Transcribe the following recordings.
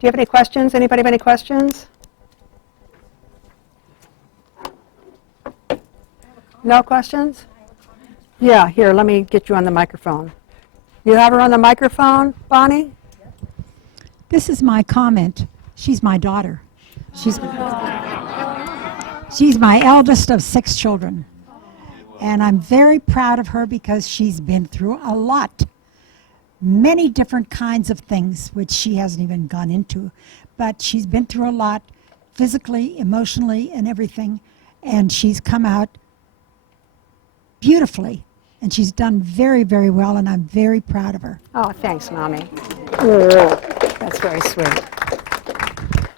you have any questions? Anybody have any questions? No questions? Yeah, here, let me get you on the microphone. You have her on the microphone, Bonnie? This is my comment. She's my daughter. She's my eldest of 6 children. And I'm very proud of her because she's been through a lot. Many different kinds of things, which she hasn't even gone into. But she's been through a lot, physically, emotionally, and everything. And she's come out beautifully. And she's done very, very well, and I'm very proud of her. Oh, thanks, Mommy. That's very sweet.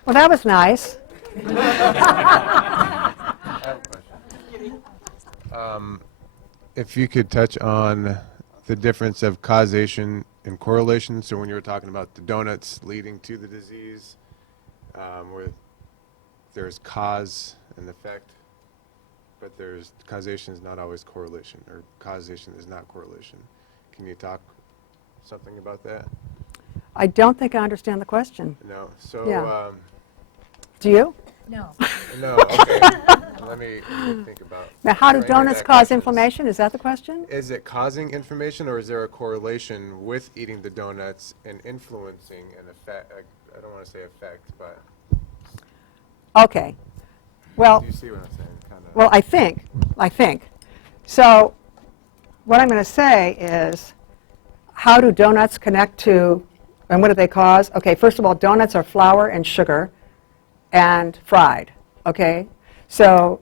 Well, that was nice. I have a question. If you could touch on the difference of causation and correlation. So when you were talking about the donuts leading to the disease, where there's cause and effect, but there's causation is not always correlation, or causation is not correlation. Can you talk something about that? I don't think I understand the question. No. So. Yeah. Do you? No. No. Okay. Let me think about. Now, how do framing donuts that cause question. inflammation? Is that the question? Is it causing inflammation, or is there a correlation with eating the donuts and influencing an effect? I don't want to say effect, but Okay. Well, do you see what I'm saying? Kind of. well, I think. So what I'm going to say is, how do donuts connect to, and what do they cause? Okay, first of all, donuts are flour and sugar and fried, okay? So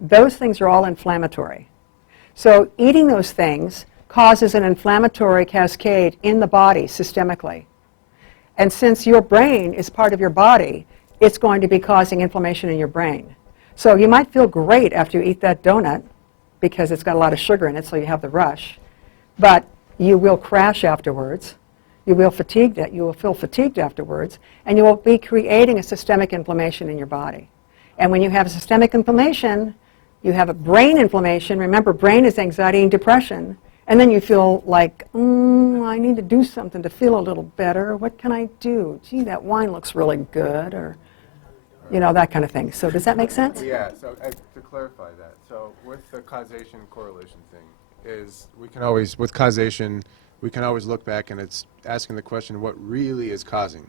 those things are all inflammatory. So eating those things causes an inflammatory cascade in the body systemically. And since your brain is part of your body, it's going to be causing inflammation in your brain. So you might feel great after you eat that donut because it's got a lot of sugar in it, so you have the rush. But you will crash afterwards. You will feel fatigued afterwards, and you will be creating a systemic inflammation in your body. And when you have a systemic inflammation, you have a brain inflammation. Remember, brain is anxiety and depression. And then you feel like, I need to do something to feel a little better. What can I do? Gee, that wine looks really good, or, that kind of thing. So does that make sense? Yeah, so to clarify that, so with the causation correlation thing, is we can always look back and it's asking the question, what really is causing?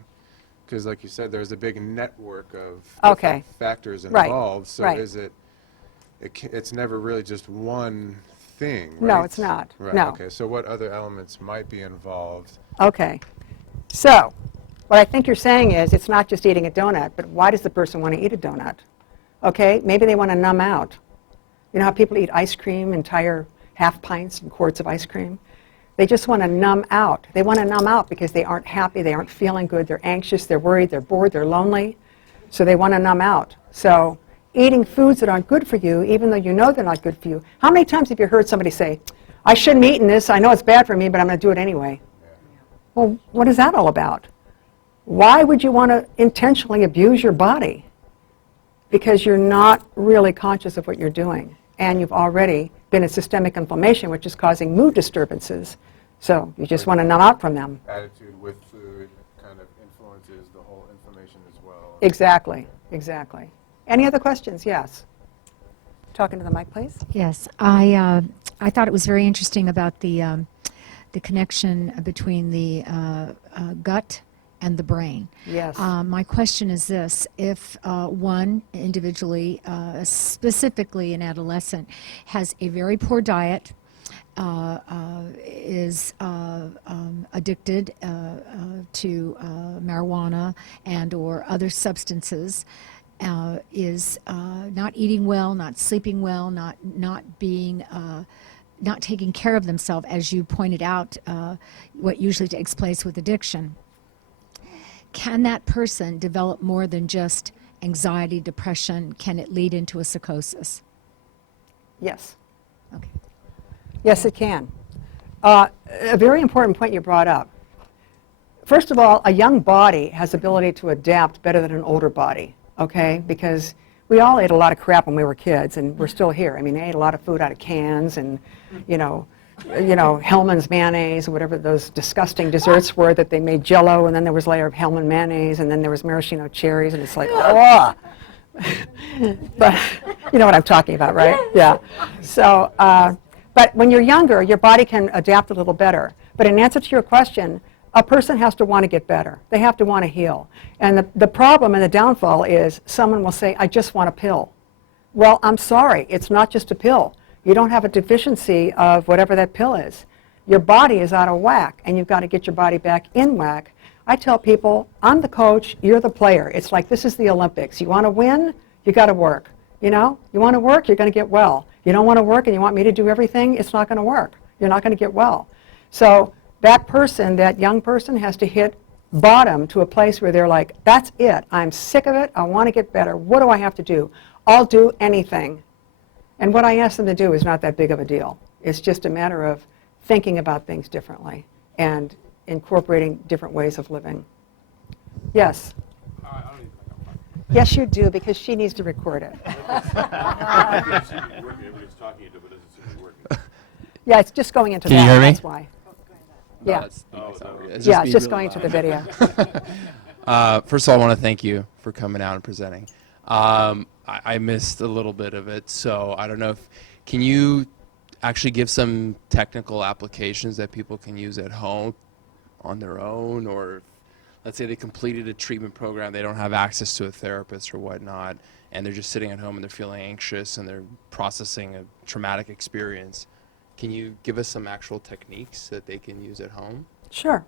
Because like you said, there's a big network of different factors involved. So is it's never really just one thing, right? No, it's not. Right. No. Okay, so what other elements might be involved? Okay. So what I think you're saying is it's not just eating a donut, but why does the person want to eat a donut? Okay, maybe they want to numb out. You know how people eat ice cream, entire half pints and quarts of ice cream? They just want to numb out. They want to numb out because they aren't happy, they aren't feeling good, they're anxious, they're worried, they're bored, they're lonely. So they want to numb out. So eating foods that aren't good for you, even though you know they're not good for you. How many times have you heard somebody say, I shouldn't be eating this, I know it's bad for me, but I'm going to do it anyway? Well, what is that all about? Why would you want to intentionally abuse your body? Because you're not really conscious of what you're doing. And you've already been in systemic inflammation, which is causing mood disturbances. So you just want to numb out from them. Attitude with food kind of influences the whole inflammation as well. Exactly. Any other questions? Yes. Talking to the mic, please. Yes, I thought it was very interesting about the connection between the gut and the brain. Yes. My question is this: if one individually, specifically an adolescent, has a very poor diet, is addicted to marijuana and or other substances, is not eating well, not sleeping well, not being not taking care of themselves, as you pointed out, what usually takes place with addiction. Can that person develop more than just anxiety, depression? Can it lead into a psychosis? Yes. Okay. Yes, it can. A very important point you brought up. First of all, a young body has ability to adapt better than an older body, okay? Because we all ate a lot of crap when we were kids, and we're still here. I mean, they ate a lot of food out of cans and, Hellman's mayonnaise, or whatever those disgusting desserts were that they made Jell-O, and then there was a layer of Hellman mayonnaise, and then there was maraschino cherries, and it's like, oh. But you know what I'm talking about, right? Yeah. So, but when you're younger, your body can adapt a little better. But in answer to your question, a person has to want to get better. They have to want to heal. And the problem and the downfall is someone will say, I just want a pill. Well, I'm sorry, it's not just a pill. You don't have a deficiency of whatever that pill is. Your body is out of whack, and you've got to get your body back in whack. I tell people, I'm the coach, you're the player. It's like this is the Olympics. You want to win, you got to work. You want to work, you're going to get well. You don't want to work and you want me to do everything, it's not going to work. You're not going to get well. So that person, that young person, has to hit bottom to a place where they're like, that's it. I'm sick of it. I want to get better. What do I have to do? I'll do anything. And what I ask them to do is not that big of a deal. It's just a matter of thinking about things differently and incorporating different ways of living. Yes? Yes, you do, because she needs to record it. Yeah, it's just going into Can that. you hear me? That's why. Yeah, It's yeah, it's just going into the video. First of all, I want to thank you for coming out and presenting. I missed a little bit of it, so I don't know if, can you actually give some technical applications that people can use at home on their own, or let's say they completed a treatment program, they don't have access to a therapist or whatnot, and they're just sitting at home and they're feeling anxious and they're processing a traumatic experience. Can you give us some actual techniques that they can use at home? Sure.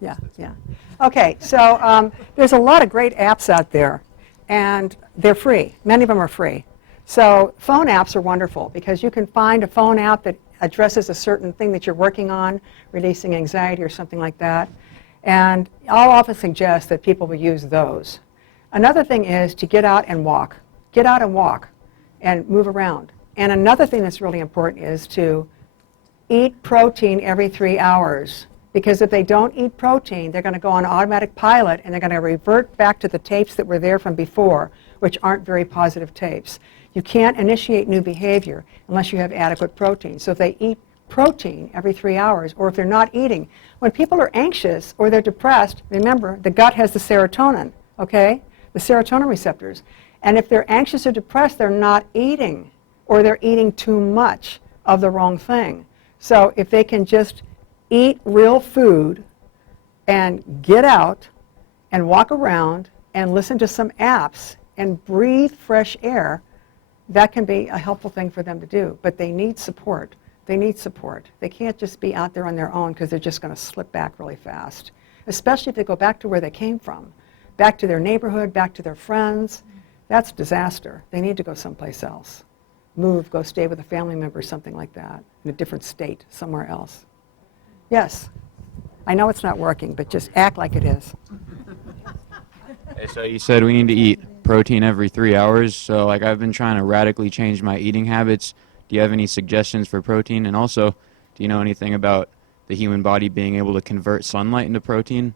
Yeah, yeah. Okay, so there's a lot of great apps out there, and they're free. Many of them are free. So phone apps are wonderful because you can find a phone app that addresses a certain thing that you're working on, releasing anxiety or something like that. And I'll often suggest that people will use those. Another thing is to get out and walk. Get out and walk and move around. And another thing that's really important is to eat protein every 3 hours. Because if they don't eat protein, they're going to go on automatic pilot and they're going to revert back to the tapes that were there from before, which aren't very positive tapes. You can't initiate new behavior unless you have adequate protein. So if they eat protein every 3 hours, or if they're not eating, when people are anxious or they're depressed, remember, the gut has the serotonin, okay? The serotonin receptors. And if they're anxious or depressed, they're not eating, or they're eating too much of the wrong thing. So if they can just eat real food and get out and walk around and listen to some apps and breathe fresh air, that can be a helpful thing for them to do. But they need support. They need support. They can't just be out there on their own because they're just going to slip back really fast, especially if they go back to where they came from, back to their neighborhood, back to their friends. That's disaster. They need to go someplace else. Move, go stay with a family member, something like that, in a different state, somewhere else. Yes. I know it's not working, but just act like it is. Hey, so you said we need to eat protein every 3 hours. So like I've been trying to radically change my eating habits. Do you have any suggestions for protein? And also, do you know anything about the human body being able to convert sunlight into protein?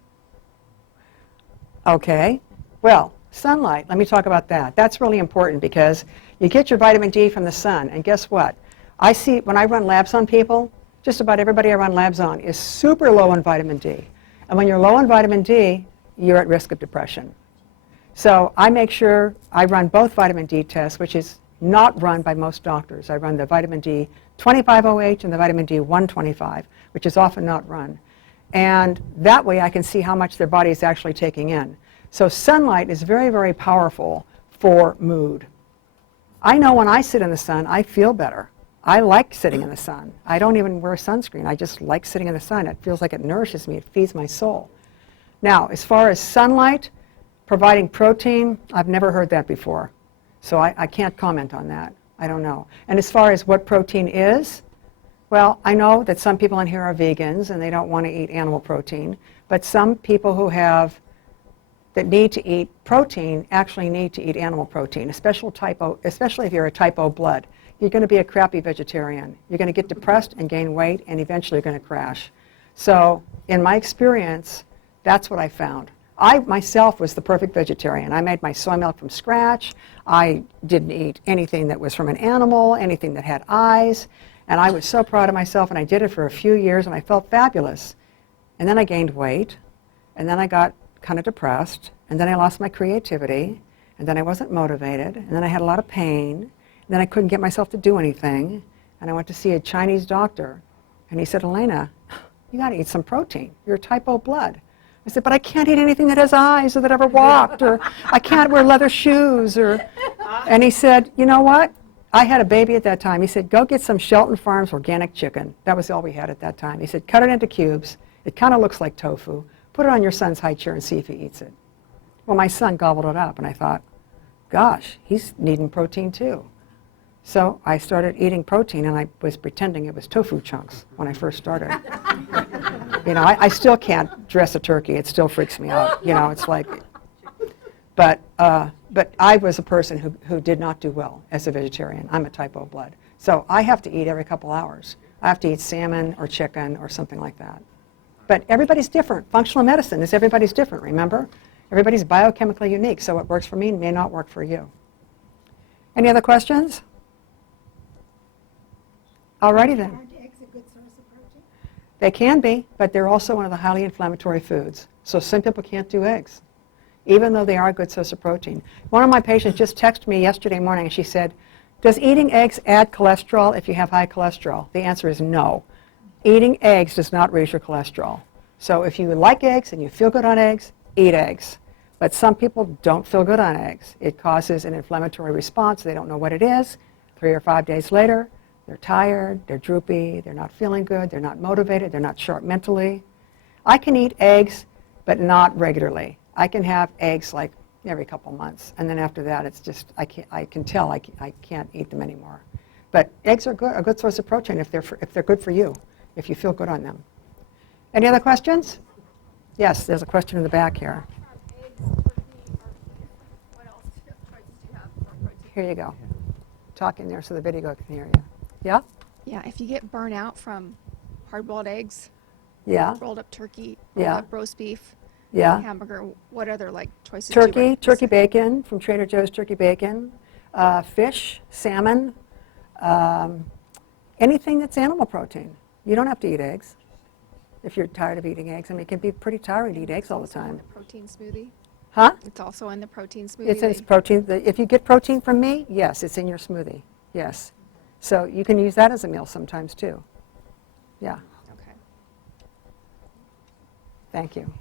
Okay. Well, sunlight, let me talk about that. That's really important because you get your vitamin D from the sun. And guess what? I see when I run labs on people, just about everybody I run labs on is super low in vitamin D. And when you're low in vitamin D, you're at risk of depression. So I make sure I run both vitamin D tests, which is not run by most doctors. I run the vitamin D 25OH and the vitamin D 125, which is often not run. And that way I can see how much their body is actually taking in. So sunlight is very, very powerful for mood. I know when I sit in the sun, I feel better. I like sitting in the sun. I don't even wear sunscreen. I just like sitting in the sun. It feels like it nourishes me. It feeds my soul. Now, as far as sunlight providing protein, I've never heard that before. So I can't comment on that. I don't know. And as far as what protein is, well, I know that some people in here are vegans and they don't want to eat animal protein. But some people who have that need to eat protein actually need to eat animal protein, especially if you're a type O blood. You're going to be a crappy vegetarian. You're going to get depressed and gain weight, and eventually you're going to crash. So in my experience, that's what I found. I myself was the perfect vegetarian. I made my soy milk from scratch. I didn't eat anything that was from an animal, anything that had eyes. And I was so proud of myself, and I did it for a few years, and I felt fabulous. And then I gained weight, and then I got kind of depressed, and then I lost my creativity, and then I wasn't motivated, and then I had a lot of pain, and then I couldn't get myself to do anything, and I went to see a Chinese doctor, and he said, Elena, you got to eat some protein. You're type O blood. I said, but I can't eat anything that has eyes or that ever walked, or I can't wear leather shoes, and he said, you know what? I had a baby at that time. He said, go get some Shelton Farms organic chicken. That was all we had at that time. He said, cut it into cubes. It kind of looks like tofu. Put it on your son's high chair and see if he eats it. Well, my son gobbled it up, and I thought, gosh, he's needing protein too. So I started eating protein, and I was pretending it was tofu chunks when I first started. You know, I still can't dress a turkey. It still freaks me out. You know, it's like, but I was a person who did not do well as a vegetarian. I'm a type O blood. So I have to eat every couple hours. I have to eat salmon or chicken or something like that. But everybody's different. Functional medicine is everybody's different, remember? Everybody's biochemically unique, so what works for me may not work for you. Any other questions? Alrighty then. Aren't eggs a good source of protein? They can be, but they're also one of the highly inflammatory foods. So some people can't do eggs, even though they are a good source of protein. One of my patients just texted me yesterday morning, and she said, does eating eggs add cholesterol if you have high cholesterol? The answer is no. Eating eggs does not raise your cholesterol. So if you like eggs and you feel good on eggs, eat eggs. But some people don't feel good on eggs. It causes an inflammatory response. They don't know what it is. 3 or 5 days later, they're tired, they're droopy, they're not feeling good, they're not motivated, they're not sharp mentally. I can eat eggs, but not regularly. I can have eggs like every couple months, and then after that, it's just, I can tell I can't eat them anymore. But eggs are a good source of protein if they're good for you, if you feel good on them. Any other questions? Yes, there's a question in the back here. Here you go. Talk in there so the video can hear you. Yeah? Yeah, if you get burnt out from hard-boiled eggs, Yeah? rolled up turkey, Yeah. rolled up roast beef, Yeah? hamburger, what other like choices do you Turkey, recommend? turkey bacon from Trader Joe's Turkey Bacon, fish, salmon, anything that's animal protein. You don't have to eat eggs if you're tired of eating eggs. I mean, it can be pretty tiring to eat eggs all the Also in time. the protein smoothie. Huh? It's also in the protein smoothie. It's in protein. If you get protein from me, yes, it's in your smoothie. Yes. So you can use that as a meal sometimes too. Yeah. Okay. Thank you.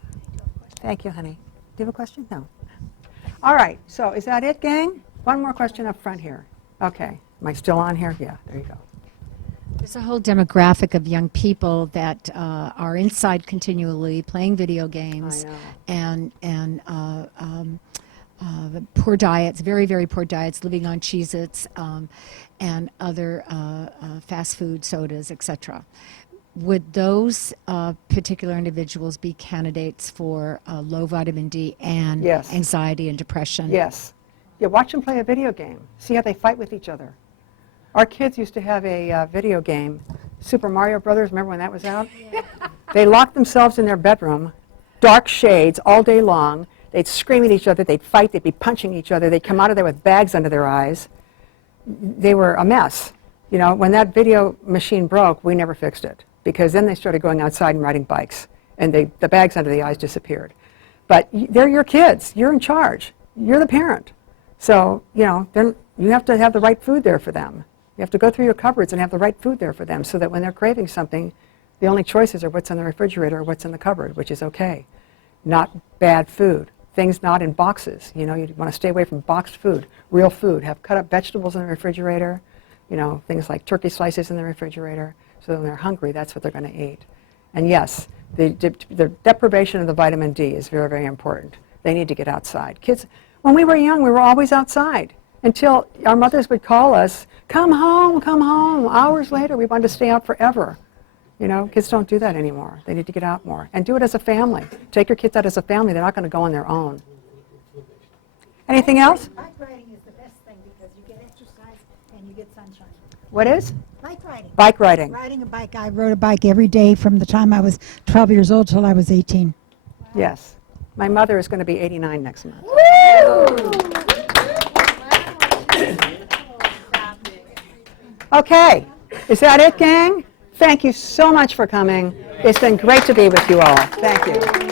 Thank you, honey. Do you have a question? No. All right. So is that it, gang? One more question up front here. Okay. Am I still on here? Yeah. There you go. There's a whole demographic of young people that are inside continually playing video games I know. and poor diets, very, very poor diets, living on Cheez-Its and other fast food, sodas, etc. Would those particular individuals be candidates for low vitamin D and Yes. anxiety and depression? Yes. Yeah, watch them play a video game. See how they fight with each other. Our kids used to have a video game, Super Mario Brothers. Remember when that was out? Yeah. They locked themselves in their bedroom, dark shades all day long. They'd scream at each other. They'd fight. They'd be punching each other. They'd come out of there with bags under their eyes. They were a mess. You know, when that video machine broke, we never fixed it because then they started going outside and riding bikes, and the bags under the eyes disappeared. But they're your kids. You're in charge. You're the parent. So, you know, you have to have the right food there for them. You have to go through your cupboards and have the right food there for them so that when they're craving something, the only choices are what's in the refrigerator or what's in the cupboard, which is okay. Not bad food. Things not in boxes. You know, you want to stay away from boxed food. Real food. Have cut up vegetables in the refrigerator. You know, things like turkey slices in the refrigerator. So when they're hungry, that's what they're going to eat. And yes, the deprivation of the vitamin D is very, very important. They need to get outside. Kids, when we were young, we were always outside until our mothers would call us, come home, come home. Hours later, we wanted to stay out forever. You know, kids don't do that anymore. They need to get out more. And do it as a family. Take your kids out as a family. They're not going to go on their own. Anything else? Bike riding is the best thing because you get exercise and you get sunshine. What is? Bike riding. Bike riding. Riding a bike. I rode a bike every day from the time I was 12 years old till I was 18. Yes. My mother is going to be 89 next month. Okay. Is that it, gang? Thank you so much for coming. It's been great to be with you all. Thank you.